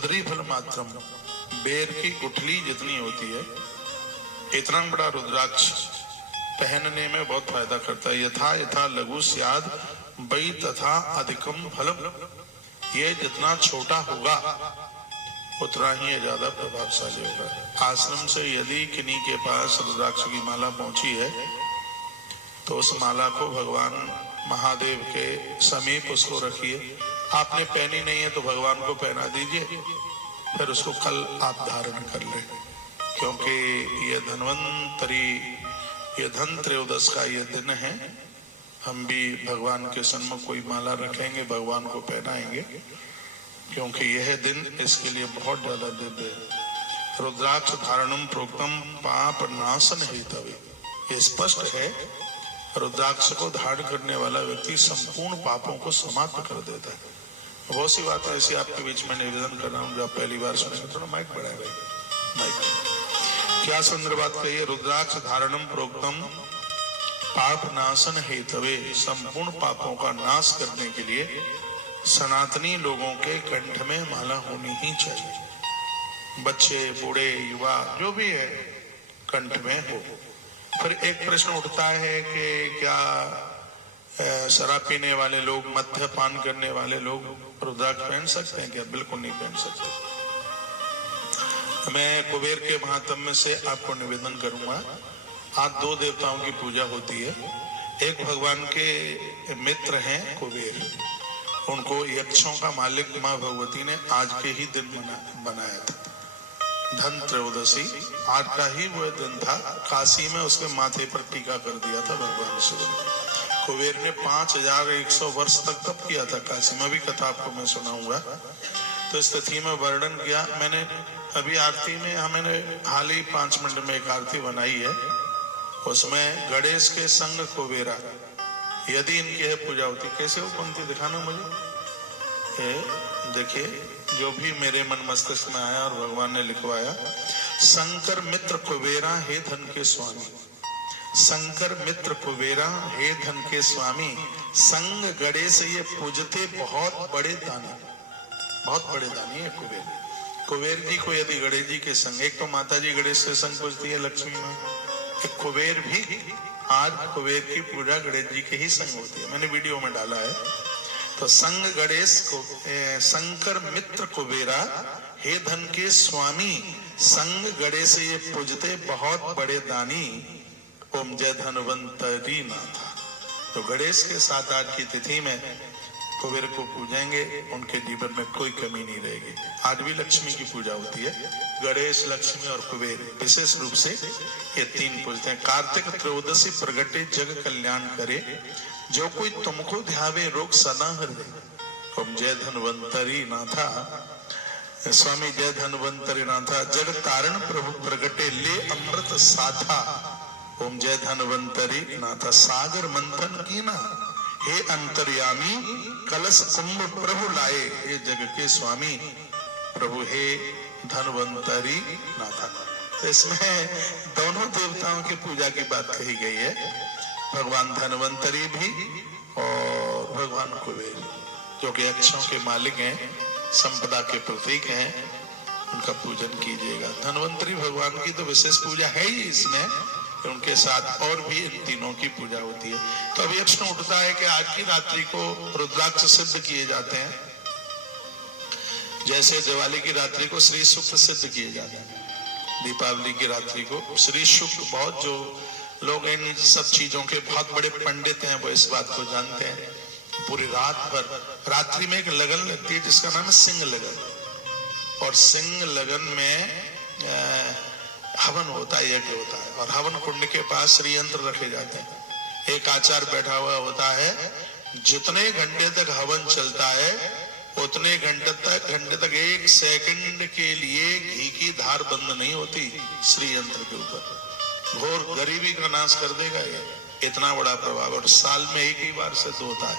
बद्री फल मात्रम, बेर की गुठली जितनी होती है इतना बड़ा रुद्राक्ष पहनने में बहुत फायदा करता है। यथा यथा लघु स्याद वै तथा अधिकम फलम, ये जितना छोटा होगा उतना ही ज्यादा प्रभावशाली होगा। आश्रम से यदि किन्हीं के पास रुद्राक्ष की माला पहुंची है तो उस माला को भगवान महादेव के समीप उसको रखिए। आपने पहनी नहीं है तो भगवान को पहना दीजिए, फिर उसको कल आप धारण कर लें, क्योंकि ये धन्वंतरी, ये धन त्रयोदश का ये दिन है। हम भी भगवान के सन्मुख कोई माला रखेंगे, भगवान को पहनाएंगे, क्योंकि यह दिन इसके लिए बहुत ज्यादा दिव्य है। रुद्राक्ष धारणम प्रोक्तम पाप नाशन हेतवे, ये स्पष्ट है रुद्राक्ष को धारण करने वाला व्यक्ति संपूर्ण पापों को समाप्त कर देता है। बहुत सी बात ऐसी आपके बीच में निवेदन कर रहा हूँ जो आप पहली बार सुने, थोड़ा माइक बढ़ाएगा। माइक क्या सुंदर बात कही है। रुद्राक्ष धारणम प्रोक्तम पाप नाशन हेतवे, संपूर्ण पापों का नाश करने के लिए सनातनी लोगों के कंठ में माला होनी ही चाहिए। बच्चे, बूढ़े, युवा जो भी है कंठ में हो। फिर एक प्रश्न उठता है कि क्या शराब पीने वाले लोग, मद्यपान करने वाले लोग रुद्राक्ष पहन सकते हैं क्या? बिल्कुल नहीं पहन सकते। मैं कुबेर के महात्म्य से आपको निवेदन करूंगा। आज दो देवताओं की पूजा होती है। एक भगवान के मित्र हैं कुबेर, उनको यक्षों का मालिक माँ भगवती ने आज के ही दिन बनाया था। धन त्रयोदशी आज का ही वो दिन था। काशी में उसके माथे पर टीका कर दिया था भगवान शिव ने। कुबेर ने 5100 वर्ष तक तप किया था काशी में। भी कथा आपको मैं सुनाऊंगा। तो इस तिथि में वर्णन किया मैंने अभी आरती में। मैंने हाल ही 5 मिनट में एक आरती बनाई है, उसमें गणेश के संग कुबेरा, यदि इनकी है पूजा होती। कैसे वो पंक्ति दिखाना मुझे। देखिए जो भी मेरे मन मस्तिष्क में आया और भगवान ने लिखवाया। शंकर मित्र कुबेरा हे धन के स्वामी, शंकर मित्र कुबेरा हे धन के स्वामी, संग गणेश ये पूजते बहुत बड़े दानी। बहुत बड़े दानी है कुबेर। कुबेर जी को यदि गणेश जी के संग, एक तो माता जी गणेश के संग पूजती है लक्ष्मी माँ, एक कुबेर भी। आज कुबेर की पूजा गणेश जी के ही संग होती है, मैंने वीडियो में डाला है। तो संग गणेश को शंकर मित्र कुबेरा हे धन के स्वामी, संग गणेश ये पूजते बहुत बड़े दानी, ओम जय धनवंतरी नाथा। तो गणेश के साथ आज की तिथि में कुबेर को पूजेंगे, उनके जीवन में कोई कमी नहीं रहेगी। आज भी लक्ष्मी की पूजा होती है। गणेश, लक्ष्मी और कुबेर विशेष रूप से ये तीन पूजते हैं। कार्तिक त्रयोदशी प्रगटे जग कल्याण करे, जो कोई तुमको ध्यावे रोग सदा हरे, ओम जय धनवंतरी नाथा। स्वामी जय धनवंतरी नाथा, जग तारण प्रभु प्रगटे ले अमृत साथा, ओम जय धनवंतरी नाथा। सागर मंथन कीना हे अंतर्यामी, कलश कुंभ प्रभु लाए, हे जग के स्वामी प्रभु हे धनवंतरी नाथा। तो इसमें दोनों देवताओं की पूजा की बात कही गई है, भगवान धनवंतरी भी और भगवान कुबेर, जो कि यक्षों के मालिक हैं, संपदा के प्रतीक हैं, उनका पूजन कीजिएगा। धनवंतरी भगवान की तो विशेष पूजा है ही इसमें, उनके साथ और भी इन तीनों की पूजा होती है। तो अब ये प्रश्न उठता है कि आज की रात्रि को रुद्राक्ष सिद्ध किए जाते हैं, जैसे दिवाली की रात्रि को श्री सूक्त सिद्ध किए जाते हैं, दीपावली की रात्रि को श्री सूक्त। बहुत जो लोग इन सब चीजों के बहुत बड़े पंडित हैं वो इस बात को जानते हैं। पूरी रात भर रात्रि में एक लगन लगती है जिसका नाम है सिंह लगन, और सिंह लगन में हवन होता है, यज्ञ होता है, और हवन कुंड के पास श्री यंत्र रखे जाते हैं। एक आचार्य बैठा हुआ होता है, जितने घंटे तक हवन चलता है उतने घंटे तक 1 सेकंड के लिए घी की धार बंद नहीं होती श्री यंत्र के ऊपर। घोर गरीबी का नाश कर देगा ये, इतना बड़ा प्रभाव। और साल में एक ही बार सिद्ध होता है,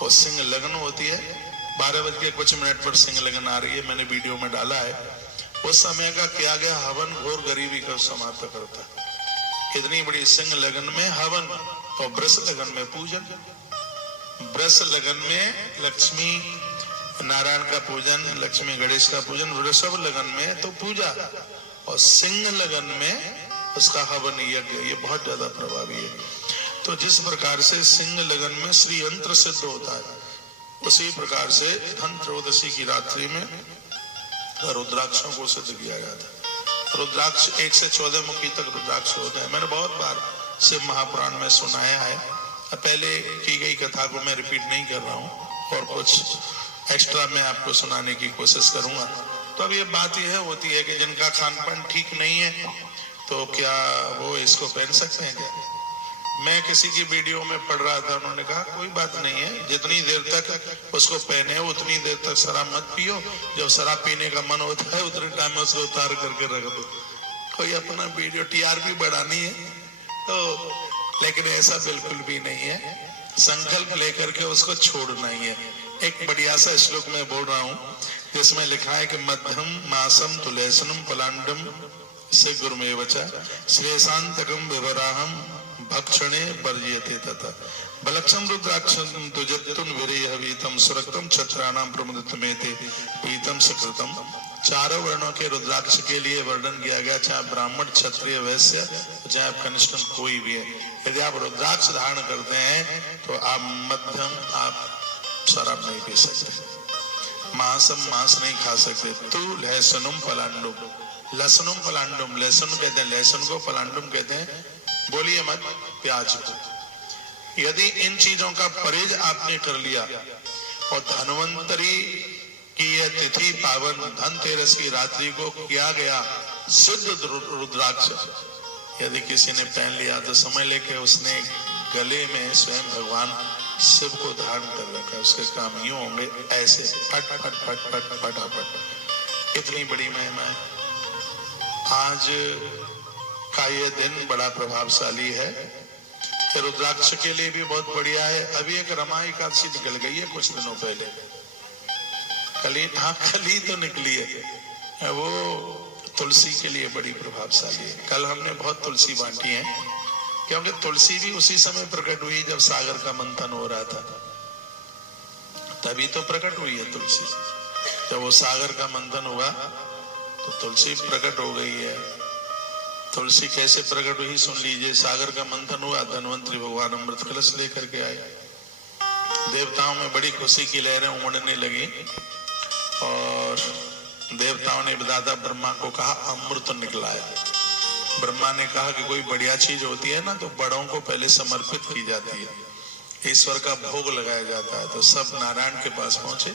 वो सिंह लगन होती है। 12:00 पर सिंह लगन आ रही है, मैंने वीडियो में डाला है। उस समय का किया गया हवन घोर गरीबी को समाप्त करता है। इतनी बड़ी सिंह लगन में हवन और वृष लगन में पूजन। वृष लगन में लक्ष्मी नारायण का पूजन, लक्ष्मी गणेश का पूजन वृषभ लगन में तो पूजा, और सिंह लगन में उसका हवन यज्ञ, ये बहुत ज्यादा प्रभावी है। तो जिस प्रकार से सिंह लगन में श्री यंत्र सिद्ध होता है, उसी प्रकार से धन त्रयोदशी की रात्रि में रुद्राक्षों को सिद्ध किया जाता है। रुद्राक्ष 1 से 14 मुखी तक रुद्राक्ष होता है। मैंने बहुत बार शिव महापुराण में सुनाया है, पहले की गई कथा को मैं रिपीट नहीं कर रहा हूँ और कुछ एक्स्ट्रा मैं आपको सुनाने की कोशिश करूंगा। तो अब ये बात यह होती है कि जिनका खान पान ठीक नहीं है तो क्या वो इसको पहन सकते हैं क्या? मैं किसी की वीडियो में पढ़ रहा था, उन्होंने कहा कोई बात नहीं है, जितनी देर तक उसको पहने उतनी देर तक शराब मत पियो, जब शराब पीने का मन होता है उतने टाइम में उसको उतार करके रख दो। कोई अपना वीडियो टीआरपी बढ़ानी है तो, लेकिन ऐसा बिल्कुल भी नहीं है। संकल्प लेकर के उसको छोड़ना ही है। एक बढ़िया सा श्लोक में बोल रहा हूँ जिसमें लिखा है कि मध्यम मासम तुलैसनम पलांडम से गुरुमेवच श्रेयसांतकम विवराहम भक्षणे वर्जयते तथा बलक्षम रुद्राक्षम तुजत्तुन विरेहवीतम सुरक्तम छत्राणाम प्रमुदितमेते पीतम सकृतम। चारों वर्णों के रुद्राक्ष के लिए वर्णन किया गया, चाहे ब्राह्मण क्षत्रिय वैश्य चाहे आप कनिष्ठ कोई भी है, यदि आप रुद्राक्ष धारण करते हैं तो आप मध्यम, आप शराब नहीं पी सकते, मांसम मांस नहीं खा सकते। तू लहसुनुम पलांडुम, लहसुनुम पलांडुम, लहसुन कहते हैं लहसुन को, पलांडुम कहते हैं बोलिए मत प्याज को। यदि इन चीजों का परहेज आपने कर लिया और धन्वंतरी की यह तिथि पावन धनतेरस की रात्रि को किया गया शुद्ध रुद्राक्ष यदि किसी ने पहन लिया तो समझ लेके उसने गले में स्वयं भगवान शिव को धारण कर रखा है। उसके काम यूं होंगे ऐसे फट फट फट फट फटाफट। इतनी बड़ी महिमा है। आज का ये दिन बड़ा प्रभावशाली है। रुद्राक्ष के लिए भी बहुत बढ़िया है। अभी एक रमा एकादशी निकल गई है कुछ दिनों पहले, कल ही तो निकली है, वो तुलसी के लिए बड़ी प्रभावशाली है। कल हमने बहुत तुलसी बांटी है, क्योंकि तुलसी भी उसी समय प्रकट हुई जब सागर का मंथन हो रहा था, तभी तो प्रकट हुई है तुलसी। जब वो सागर का मंथन हुआ तो तुलसी प्रकट हो गई है। तुलसी कैसे प्रकट हुई सुन लीजिए। सागर का मंथन हुआ, धन्वंतरी भगवान अमृत कलश लेकर के आए, देवताओं में बड़ी खुशी की लहरें उमड़ने लगी और देवताओं ने विधाता ब्रह्मा को कहा अमृत निकला है। ब्रह्मा ने कहा कि कोई बढ़िया चीज होती है ना तो बड़ों को पहले समर्पित की जाती है, ईश्वर का भोग लगाया जाता है। तो सब नारायण के पास पहुंचे